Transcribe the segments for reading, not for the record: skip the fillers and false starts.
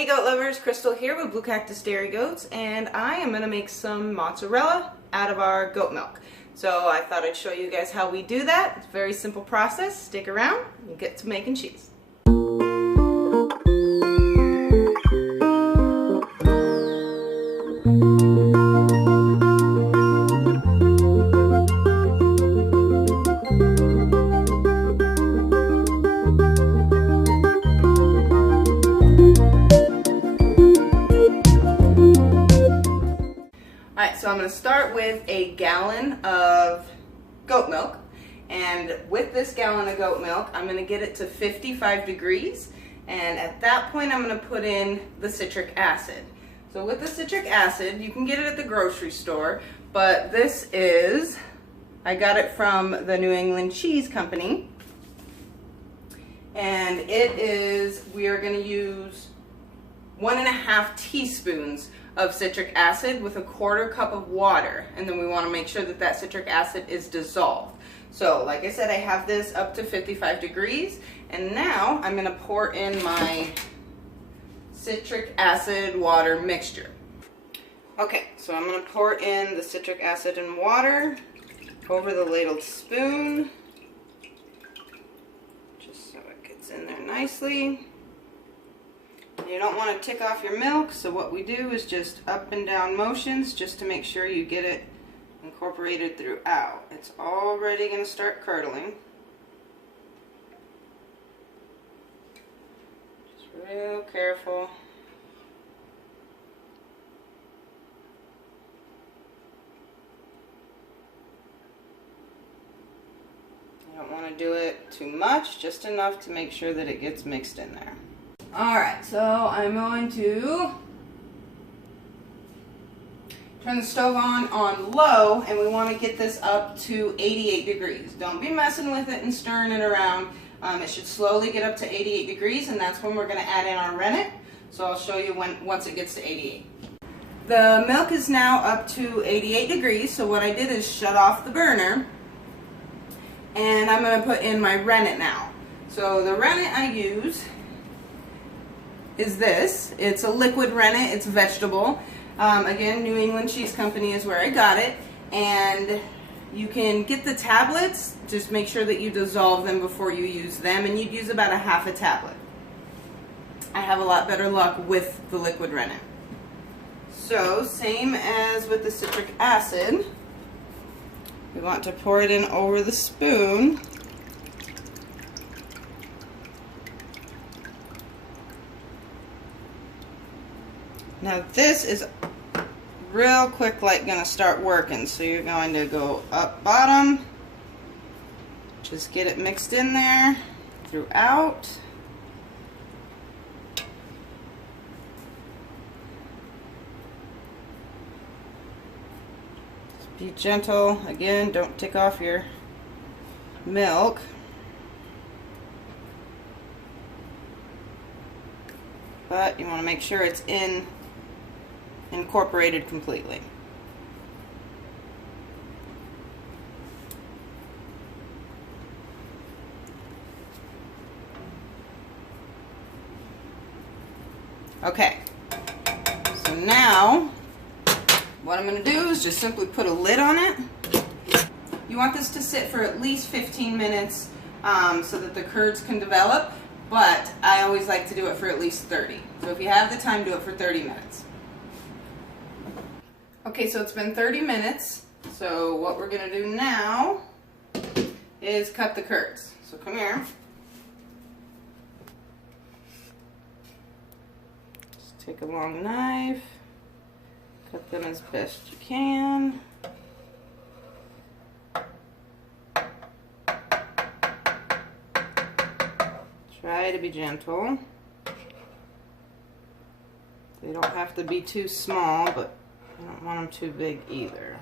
Hey goat lovers, Crystal here with Blue Cactus Dairy Goats, and I am going to make some mozzarella out of our goat milk. So I thought I'd show you guys how we do that. It's a very simple process. Stick around and get to making cheese. Alright, so I'm going to start with a gallon of goat milk, and with this gallon of goat milk I'm going to get it to 55 degrees, and at that point I'm going to put in the citric acid. So with the citric acid, you can get it at the grocery store, but this is, I got it from the New England Cheese Company, and it is, we are going to use 1.5 teaspoons of citric acid with a 1/4 cup of water, and then we want to make sure that that citric acid is dissolved. So like I said, I have this up to 55 degrees, and now I'm going to pour in my citric acid water mixture. Okay, so I'm going to pour in the citric acid and water over the ladled spoon, just so it gets in there nicely. You don't want to tick off your milk, so what we do is just up and down motions just to make sure you get it incorporated throughout. It's already going to start curdling. Just real careful. You don't want to do it too much, just enough to make sure that it gets mixed in there. Alright, so I'm going to turn the stove on low, and we want to get this up to 88 degrees. Don't be messing with it and stirring it around. It should slowly get up to 88 degrees, and that's when we're going to add in our rennet. So I'll show you once it gets to 88. The milk is now up to 88 degrees, so what I did is shut off the burner, and I'm going to put in my rennet now. So the rennet I use is this. It's a liquid rennet. It's vegetable. Again, New England Cheese Company is where I got it, and you can get the tablets. Just make sure that you dissolve them before you use them, and you'd use about 1/2 tablet. I have a lot better luck with the liquid rennet. So same as with the citric acid, we want to pour it in over the spoon. Now this is real quick, like gonna start working, so you're going to go up bottom, just get it mixed in there throughout. Just be gentle, again, don't tick off your milk. But you want to make sure it's incorporated completely. Okay, so now what I'm going to do is just simply put a lid on it. You want this to sit for at least 15 minutes so that the curds can develop, but I always like to do it for at least 30. So if you have the time, do it for 30 minutes. Okay, so it's been 30 minutes. So what we're going to do now is cut the curds. So come here. Just take a long knife. Cut them as best you can. Try to be gentle. They don't have to be too small, but I don't want them too big either.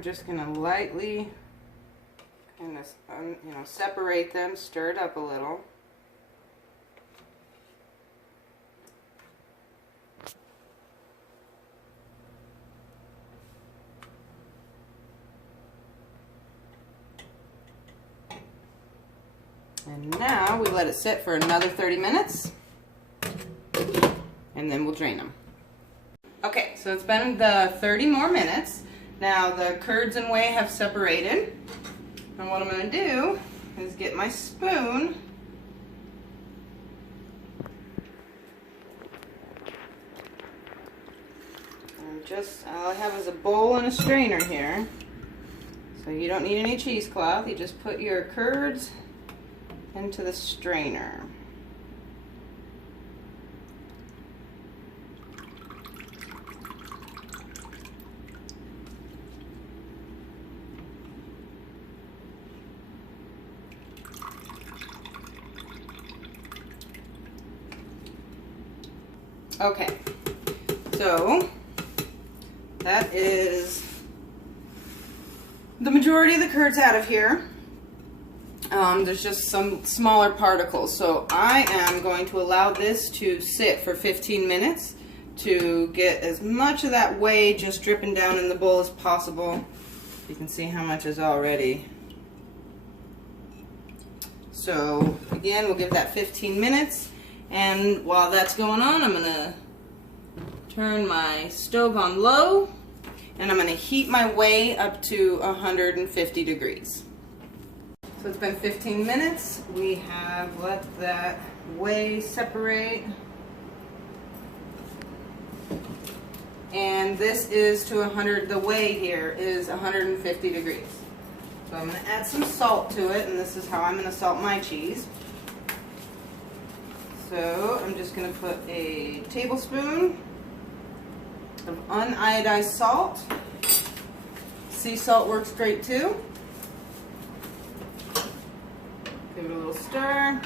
we're just going to lightly kind of, separate them, stir it up a little. And now we let it sit for another 30 minutes, and then we'll drain them. Okay, so it's been the 30 more minutes. Now the curds and whey have separated. And what I'm going to do is get my spoon and all I have is a bowl and a strainer here. So you don't need any cheesecloth. You just put your curds into the strainer. Okay, so that is the majority of the curds out of here. There's just some smaller particles, so I am going to allow this to sit for 15 minutes to get as much of that whey just dripping down in the bowl as possible. You can see how much is already. So again, we'll give that 15 minutes. And while that's going on, I'm going to turn my stove on low, and I'm going to heat my whey up to 150 degrees. So it's been 15 minutes. We have let that whey separate. And this is to 100, the whey here is 150 degrees. So I'm going to add some salt to it, and this is how I'm going to salt my cheese. So I'm just going to put a tablespoon of uniodized salt. Sea salt works great too. Give it a little stir.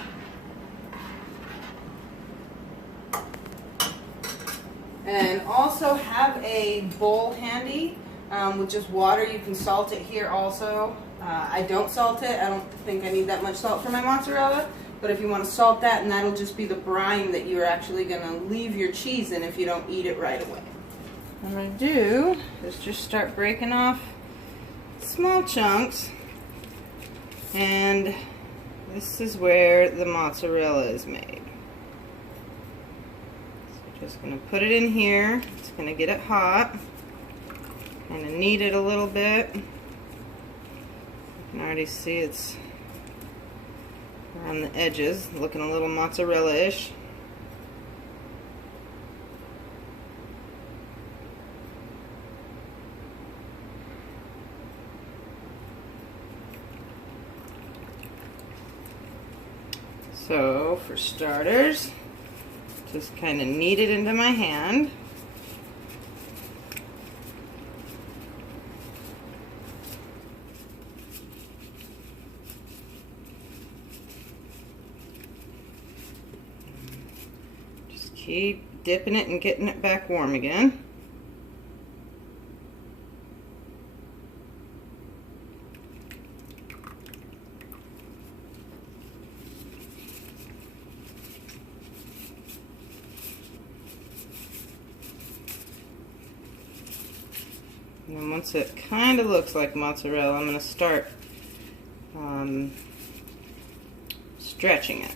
And also have a bowl handy with just water. You can salt it here also. I don't salt it. I don't think I need that much salt for my mozzarella. But if you want to salt that, and that'll just be the brine that you're actually going to leave your cheese in if you don't eat it right away. What I'm going to do is just start breaking off small chunks. And this is where the mozzarella is made. So just going to put it in here. It's going to get it hot. Kind of knead it a little bit. You can already see it's around the edges, looking a little mozzarella-ish. So, for starters, just kind of knead it into my hand. Keep dipping it and getting it back warm again. And then once it kind of looks like mozzarella, I'm going to start stretching it.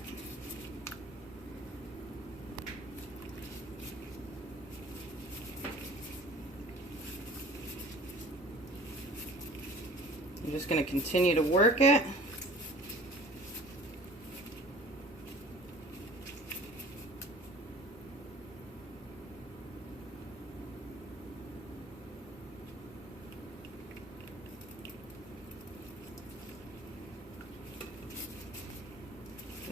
I'm just going to continue to work it.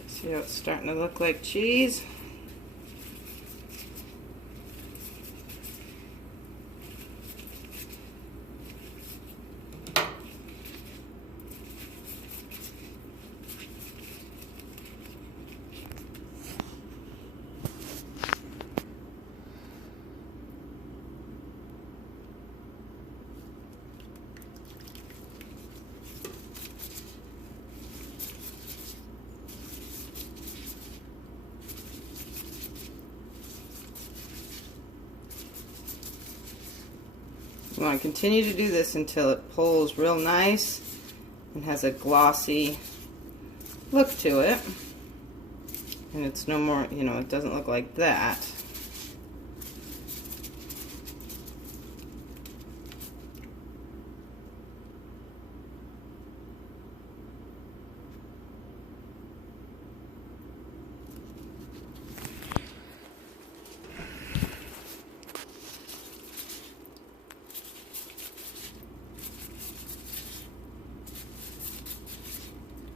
See how it's starting to look like cheese? You want to continue to do this until it pulls real nice and has a glossy look to it. And it's no more, you know, it doesn't look like that.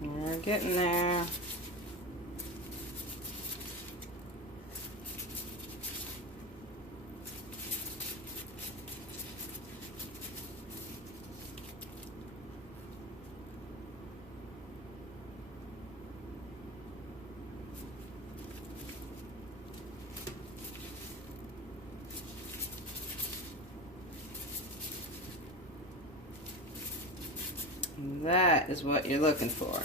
We're getting there. That is what you're looking for.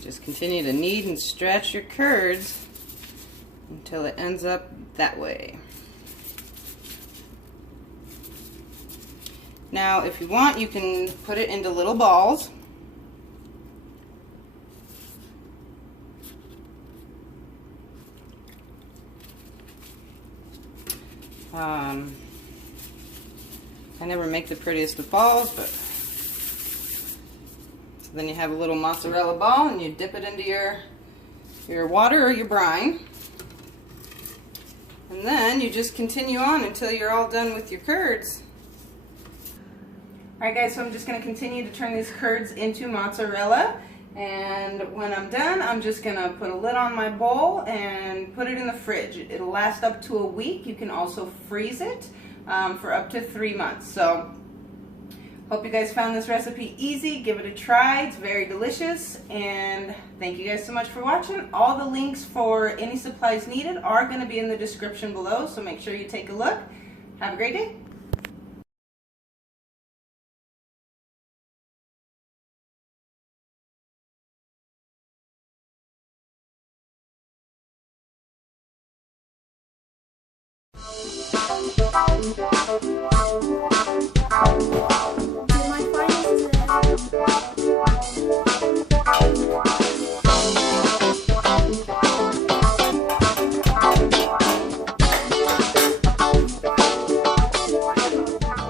Just continue to knead and stretch your curds until it ends up that way. Now, if you want, you can put it into little balls. I never make the prettiest of balls, but so then you have a little mozzarella ball and you dip it into your water or your brine. And then you just continue on until you're all done with your curds. Alright guys, so I'm just going to continue to turn these curds into mozzarella. And when I'm done, I'm just going to put a lid on my bowl and put it in the fridge. It'll last up to a week. You can also freeze it for up to 3 months. So, hope you guys found this recipe easy. Give it a try. It's very delicious. And thank you guys so much for watching. All the links for any supplies needed are going to be in the description below. So make sure you take a look. Have a great day.